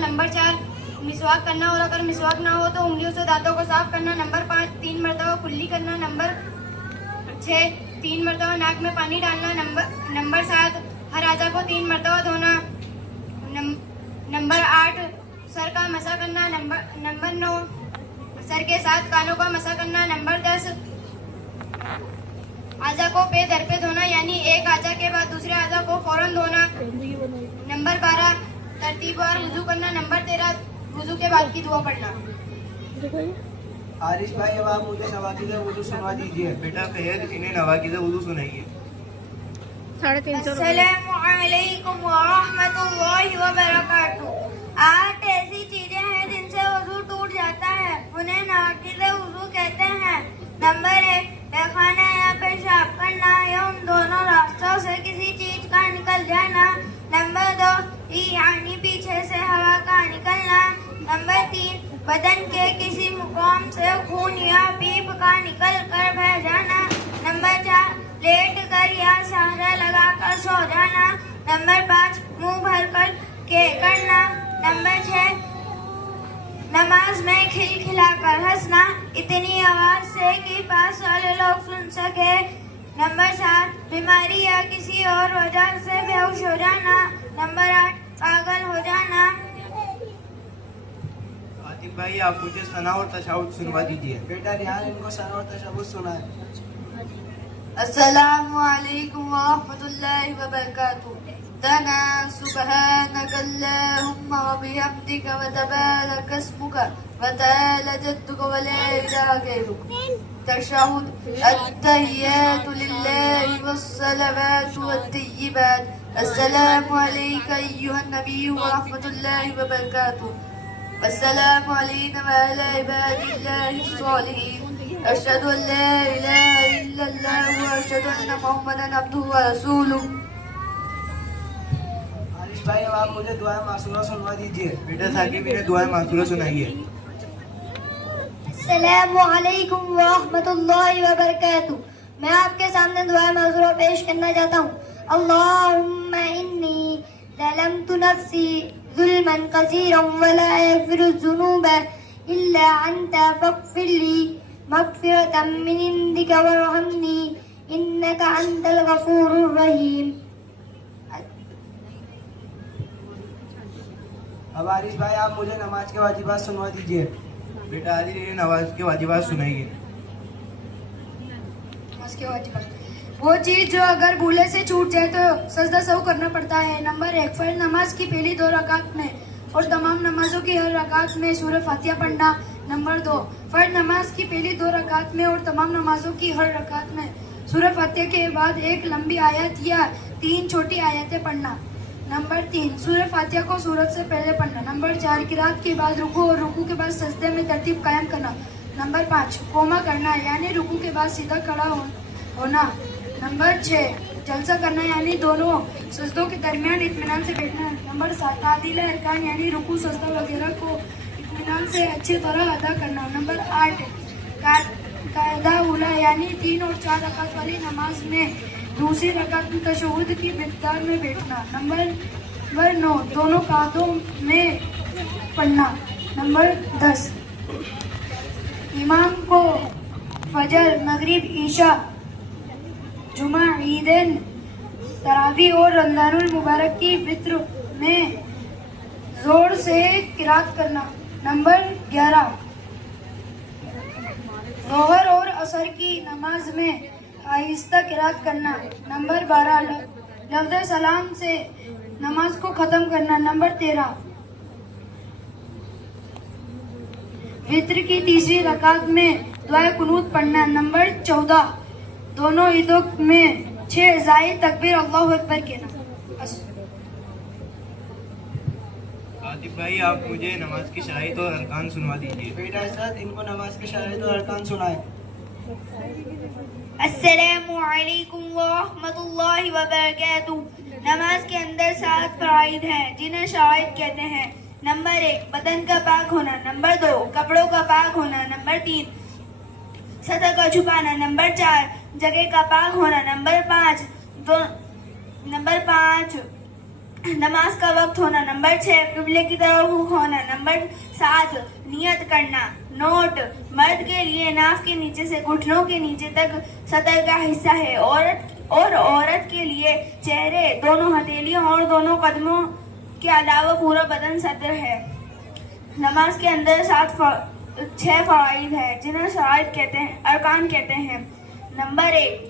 Number 4 मिसवाक करना और अगर मिसवाक ना हो तो उंगलियों से दांतों को साफ करना। नंबर 5 3 मरतबा कुल्ली करना। नंबर 6 3 मरतबा नाक में पानी डालना। नंबर 7 हर आजा को 3 मरतबा धोना। नंबर 8 सर का मसा करना। नंबर 9 सर के साथ कानों का मसा करना। नंबर 10 आजा को पे दर पे धोना, यानी एक आजा के बाद दूसरे आजा को फौरन धोना। नंबर 12 तरतीबवार वुजू करना। नंबर 13 वुजू के बाद की दुआ पढ़ना। आरिश भाई, अब आप मुझे नवाकिज़ वुजू सुनवा दीजिए। बेटा फैज इन्हें नवाकिज़ वुजू सुनाइए। 350 अस्सलामु अलैकुम व रहमतुल्लाहि व बरकातुहू। 8 ऐसी चीजें हैं जिनसे वुजू टूट जाता है, उन्हें नवाकिज़ वुजू कहते हैं। नंबर 1 पैखाना या पेशाब करना या उन दोनों रास्तों से किसी चीज का निकल जाना। नंबर 2 यानी पीछे से हवा का निकलना। नंबर 3 बदन के किसी मुकाम से खून या पीप का निकल कर बह जाना। नंबर 4 लेट कर या सहारा लगाकर सो जाना। नंबर 5 मुंह भर कर के करना। नंबर 6 नमाज में खिलखिलाकर हंसना, इतनी आवाज से कि पास वाले लोग सुन सके। नंबर 7 बीमारी या किसी और वजह से बेहोश हो जाना। नंबर 8 पागल हो जाना। आतिफ भाई, आप मुझे सना और तशाहुद सुनवा दीजिए। बेटा रिहान, इनको सना और तशब्बुत सुनाए। अस्सलामु अलैकुम व रहमतुल्लाहि व बरकातुहू। तना सुब्हानक अल्लाहुम्मा व बिहम्दिका व तबारक अस्मुका व तआला जद्दुका व ला इलाहा गैरुक। तशहुद अत्तहियातु लिल्लाहि वस्सलावातु वत्तय्यिबात। अस्सलामु अलैका अय्युहन नबिय्यु व रहमतुल्लाहि व बरकातुहू। अस्सलामु अलैना व अला इबादिल्लाहि स्सॉलिहीन। अशहदु अन ला इलाहा इल्लल्लाह व अशहदु अन्ना मुहम्मदन अब्दुहु व रसूलुहु। आरिश भाई, अब आप मुझे दुआ मासूरा सुनवा दीजिए। बेटा साकिब इन्हें दुआ मासूरा सुनाइए। अस्सलामु अलैकुम व रहमतुल्लाहि व बरकातुहू। मैं आपके सामने दुआ मासूरा पेश करना चाहता हूँ। अल्लाहुम्मा इन्नी ज़लमतु नफ्सी ज़ुल्मन कसीरन व ला यग़फ़िरु ज़ुनूबा इल्ला अंता फ़ग़फ़िरली मग़फ़िरतम मिन इंदिका वरहमनी इन्नका अंतल गफ़ूरुर रहीम। अब आरिश भाई, आप मुझे नमाज के वाजिबात सुनवा दीजिए। बेटा आदिल इन्हें नमाज के वाजिबात सुनाइए। वो चीज जो अगर भूले से छूट जाए तो सजदा सहू करना पड़ता है। नंबर 1 फर्ज नमाज की पहली 2 रकात में और तमाम नमाजों की हर रकात में सूरह फातिहा पढ़ना। नंबर 2 फर्ज नमाज की पहली 2 रकात में और तमाम नमाजों की हर रकात में सूरह फातिहा के बाद एक लंबी आयत या 3 छोटी आयतें पढ़ना। नंबर 3 सूरह फातिहा को सूरत से पहले पढ़ना। नंबर 4 किरात के बाद रुकू और रुकू के बाद सजदे में तरतीब कायम करना। नंबर 5 कोमा करना, यानी रुकू के बाद सीधा खड़ा होना। नंबर 6 जलसा करना, यानी दोनों सजदों के दरमियान इत्मीनान से बैठना। नंबर 7 तादील अरकान, यानी रुकू सजदा वगैरह को इत्मीनान से अच्छी तरह अदा करना। नंबर 8 कायदा उला, यानी 3 और 4 रकात वाली नमाज में दूसरी रकात में तशहुद की मिक़दार में बैठना। नंबर 9 दोनों कादों में पढ़ना। नंबर 10 इमाम को फजर, मगरिब, ईशा, जुमा, ईदैन, तरावी और रमजानुल मुबारक की वित्र में जोर से किरात करना। नंबर 11 ज़ोहर और असर की नमाज में आहिस्ता किरात करना। नंबर 12 लफ्ज़ सलाम से नमाज को खत्म करना। नंबर 13 वित्र की तीसरी रकात में दुआ कुनूत पढ़ना। नंबर 14 दोनों ईदों में 6 ज़ायद तकबीर अल्लाहु अकबर कहना। आतिफ भाई, आप मुझे नमाज की शराइत और अरकान सुनवा दीजिए। बेटा इस्रात, इनको नमाज के शराइत और अरकान सुनाए। अस्सलामु अलैकुम व रहमतुल्लाहि व बरकातुहू। नमाज के अंदर 7 फराइद हैं जिन्हें शराइत कहते हैं। नंबर 1 बदन का पाक होना। नंबर 2 कपड़ों का पाक होना। नंबर 3 सतह का छुपाना। नंबर 4 जगह का पाक होना। नंबर 5 नमाज का वक्त होना। नंबर 6 किबले की तरफ रुख होना। नंबर 7 नियत करना। नोट, मर्द के लिए नाक के नीचे से घुटनों के नीचे तक सतर का हिस्सा है। औरत के लिए चेहरे, दोनों हथेलियों और दोनों कदमों के अलावा पूरा बदन सतर है। नमाज के अंदर 6 फवाइद है जिन्हें शराइत कहते हैं, अरकान कहते हैं। नंबर 1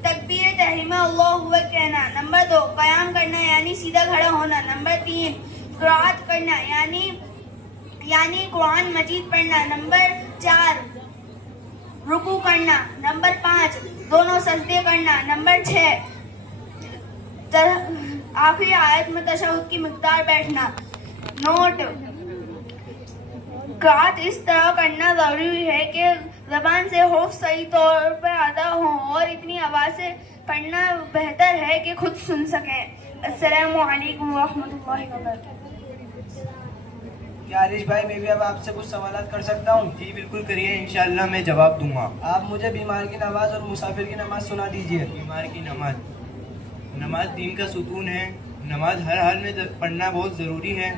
तकबीर तहरीमा अल्लाह हुआ कहना। नंबर 2 कयाम करना यानी सीधा खड़ा होना। नंबर 3 क़िराअत करना यानी कुरान मजीद पढ़ना। नंबर 4 रुकू करना। नंबर 5 दोनों सजदे करना। नंबर 6 आखिरी आयत में तशहुद की मिक़दार बैठना। नोट, क़िराअत इस तरह करना जरूरी है कि ज़बान से हुर्फ सही तौर पर अदा हो और इतनी आवाज़ से पढ़ना बेहतर है कि खुद सुन सकें। अस्सलामु अलैकुम वरहमतुल्लाहि वबरकातुहू। क्या आरिश भाई, मैं भी अब आपसे कुछ सवालात कर सकता हूँ? जी बिल्कुल करिए, इंशाल्लाह मैं जवाब दूंगा। आप मुझे बीमार की नमाज और मुसाफिर की नमाज सुना दीजिए। बीमार की नमाज दीन का सुकून है। नमाज हर हाल में पढ़ना बहुत ज़रूरी है।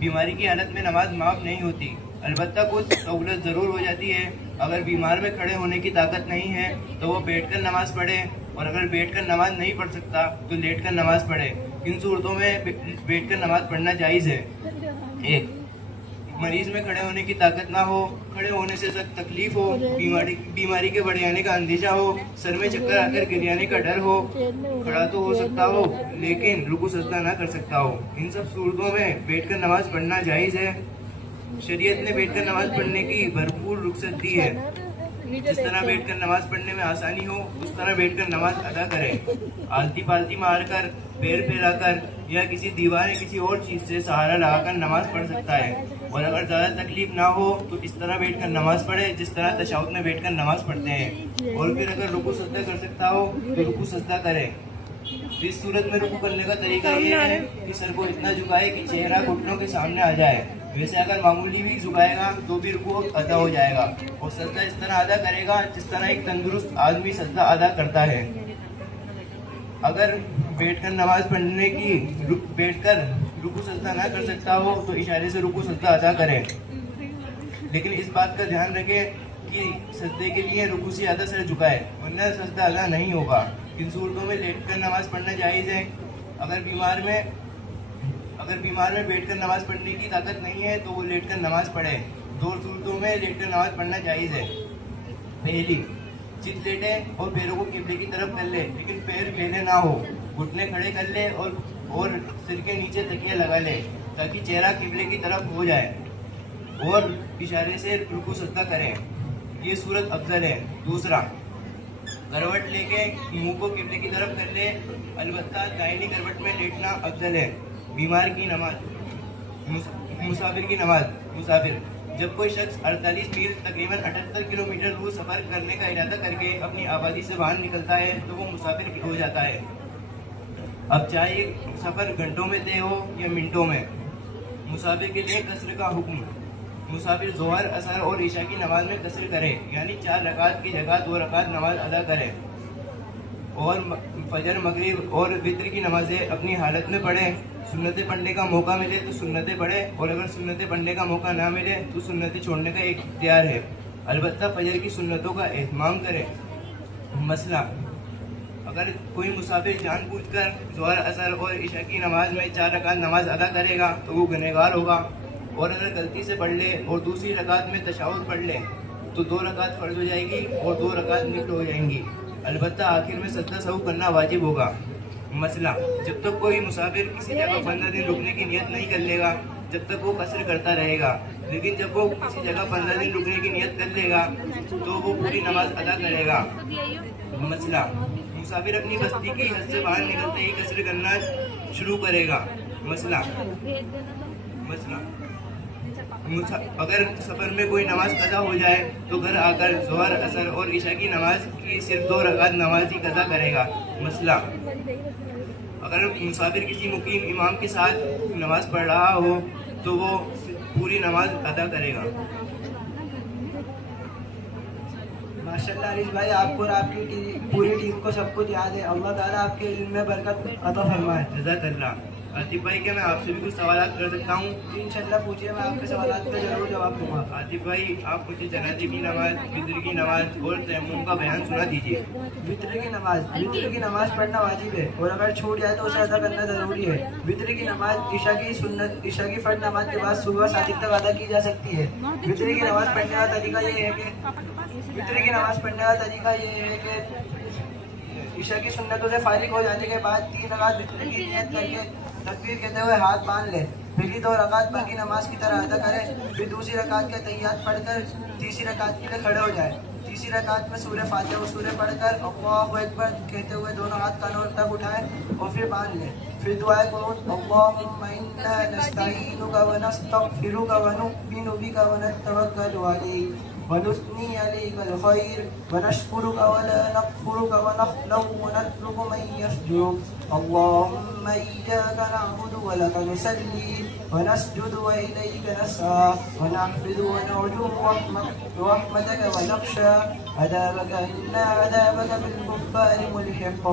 बीमारी की हालत में नमाज माफ़ नहीं होती, अलबत्ता कुछ सहूलत ज़रूर हो जाती है। अगर बीमार में खड़े होने की ताकत नहीं है तो वो बैठकर नमाज पढ़े, और अगर बैठकर नमाज नहीं पढ़ सकता तो लेटकर नमाज पढ़े। इन सूरतों में बैठकर नमाज पढ़ना जायज़ है। 1 मरीज में खड़े होने की ताकत ना हो, खड़े होने से सख्त तकलीफ हो, बीमारी के बढ़ जाने का अंदेशा हो, सर में चक्कर आकर गिर जाने का डर हो, खड़ा तो हो सकता हो लेकिन रुकू सजदा ना कर सकता हो। इन सब सूरतों में बैठकर नमाज पढ़ना जायज़ है। शरीयत ने बैठकर नमाज पढ़ने की भरपूर रुख्सत दी है। जिस तरह बैठकर नमाज पढ़ने में आसानी हो उस तरह बैठकर नमाज अदा करें। आलती पालती मारकर, पैर फैलाकर या किसी दीवार या किसी और चीज़ से सहारा लगाकर नमाज पढ़ सकता है। और अगर ज़्यादा तकलीफ ना हो तो इस तरह बैठकर नमाज पढ़े जिस तरह तशहुद में बैठकर नमाज पढ़ते हैं। और फिर अगर रुकू सजदा कर सकता हो तो रुकू सजदा करें। इस सूरत में रुकू करने का तरीका ये है कि सर को इतना झुकाए कि चेहरा घुटनों के सामने आ जाए। वैसे अगर मामूली भी झुकाएगा तो भी रुकू अदा हो जाएगा। और सजदा इस तरह अदा करेगा जिस तरह एक तंदुरुस्त आदमी सजदा अदा करता है। अगर बैठकर नमाज पढ़ने की बैठकर रुकू सजदा ना कर सकता हो तो इशारे से रुकू सजदा अदा करें। लेकिन इस बात का ध्यान रखें कि सजदे के लिए रुकू से ज़्यादा सर झुकाए, वरना सजदा अदा नहीं होगा। इन सूरतों में लेटकर नमाज पढ़ना जायज़ है। अगर बीमार में बैठकर नमाज पढ़ने की ताकत नहीं है तो वो लेटकर नमाज पढ़े। 2 सूरतों में लेटकर नमाज पढ़ना जायज़ है। पहली, चित लेटे और पैरों को किबले की तरफ कर ले, लेकिन पैर फैले ना हो। घुटने खड़े कर ले और सिर के नीचे तकिया लगा ले ताकि चेहरा किबले की तरफ हो जाए, और इशारे से रुकू सजदा करें। ये सूरत अफजल है। दूसरा, करवट लेके मुंह को किबले की तरफ कर ले, अलबत्ता दाहिनी करवट में लेटना अफजल है। बीमार की नमाज, मुसाफिर की नमाज। मुसाफिर, जब कोई शख्स 48 मील तकरीबन 78 किलोमीटर दूर सफ़र करने का इरादा करके अपनी आबादी से बाहर निकलता है तो वो मुसाफिर हो जाता है। अब चाहे सफ़र घंटों में तय हो या मिनटों में। मुसाफिर के लिए कसर का हुक्म। मुसाफिर ज़ोहर, असर और ईशा की नमाज में कसर करे, यानी 4 रकात की जगह 2 रकात नमाज अदा करे। और फजर, मगरिब और वित्र की नमाजें अपनी हालत में पढ़े। सुन्नतें पढ़ने का मौका मिले तो सुन्नतें पढ़े, और अगर सुन्नतें पढ़ने का मौका ना मिले तो सुन्नतें छोड़ने का एक इख्तियार है। अलबत्ता फजर की सुन्नतों का एहतमाम करें। मसला, अगर कोई मुसाफिर जानबूझकर ज़ोहर, असर और ईशा की नमाज में 4 रकात नमाज अदा करेगा तो वो गुनहगार होगा। और अगर गलती से पढ़ ले और दूसरी रकात में तशहुद पढ़ ले तो 2 रकात फ़र्ज हो जाएगी और 2 रकात निफ्ल हो जाएंगी। अलबत्ता आखिर में सजदा सहू करना वाजिब होगा। मसला, जब तक कोई मुसाफिर किसी जगह 15 दिन रुकने की नियत नहीं कर लेगा जब तक वो कसर करता रहेगा, लेकिन जब वो किसी जगह 15 दिन रुकने की नियत कर लेगा तो वो पूरी नमाज अदा करेगा। मसला, मुसाफिर अपनी बस्ती की हद से बाहर निकलते ही कसर करना शुरू करेगा। मसला अगर सफ़र में कोई नमाज कज़ा हो जाए तो घर आकर ज़ोहर, असर और इशा की नमाज की सिर्फ 2 रकात नमाज ही कज़ा करेगा। मसला, अगर मुसाफिर किसी मुकीम इमाम के साथ नमाज पढ़ रहा हो तो वो पूरी नमाज अदा करेगा। माशाल्लाह अलीश भाई, आपको और आपकी पूरी टीम को सब कुछ याद है। अल्लाह ताला आपके इल्म में बरकत अता फरमाए। जज़ाकल्लाह। आतिफ भाई, क्या मैं आपसे भी कुछ सवाल कर सकता हूँ? जी इंशाल्लाह पूछिए, मैं आपके सवालों का जरूर जवाब दूंगा। आतिफ भाई, आप मुझे जनाजे की नमाज, फितर की नमाज और तयम्मुम का बयान सुना दीजिए। वित्र की नमाज पढ़ना वाजिब है और अगर छूट जाए तो उसे अदा करना जरूरी है। वित्र की नमाज ईशा की फर्ज नमाज के बाद सुबह सादिक तक अदा की जा सकती है। वित्र की नमाज पढ़ने का तरीका ये है कि ईशा की सुन्नतों से फारिग हो जाने के बाद 3 रकात वित्र की नियत करके तकबीर कहते हुए हाथ बांध ले। पहली 2 रकात बाकी नमाज की तरह अदा करे, फिर दूसरी रकात के तहियात पढ़कर तीसरी रकात के लिए खड़े हो जाए। तीसरी रकात में सूरह फातिहा व सूरह पढ़कर अल्लाहु अकबर कहते हुए दोनों हाथ कानों तक उठाए और फिर बांध ले। फिर दुआए कुनूत, अल्लाहुम्मा इन्ना नस्तईनुका व नस्तगफिरुका व नु'मिनु बिका व नतवक्कलु अलैक व नुस्नी अलैकल खैर व नशकुरुका व ला नकफुरुका व नखलउ व नत्रुकु मन यस्जुरुक अल्लाहुम्मा इय्याका नअबुदु व लका नुसल्ली व नस्जुदु व इलैका नस्आ व नहफिदु व नरजू रहमतक व नख्शा अदाबका इन्ना अदाबका बिल कुफ्फारि मुल्हिक।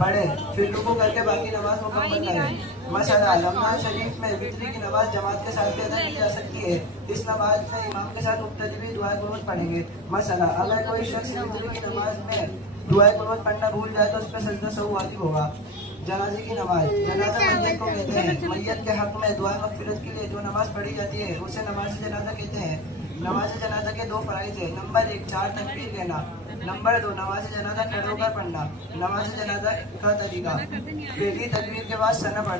पढ़े, फिर रुकू करके बाकी नमाज मुकम्मल करें। मसला, रमजान शरीफ में वित्री की नमाज जमात के साथ भी अदा की जा सकती है। इस नमाज में इमाम के साथ मुक्तदी भी दुआ कुनूत पढ़ेंगे। मसला, अगर कोई शख्स वित्री की नमाज में दुआ कुनूत पढ़ना भूल जाए तो उस पर सजदा सहू वाजिब होगा। जनाजे की नमाज, जनाजा मैयत को कहते हैं। मैयत के हक में दुआ मगफिरत के लिए जो नमाज पढ़ी जाती है उसे नमाज जनाजा कहते हैं। नमाज जनाजा के 2 फराइज है। नंबर 1, 4 तकबीर कहना। नंबर 2, नमाज जनाजा खड़े होकर पढ़ना। नमाज जनाजा का तरीका, पहली तकबीर के बाद सना पढ़े।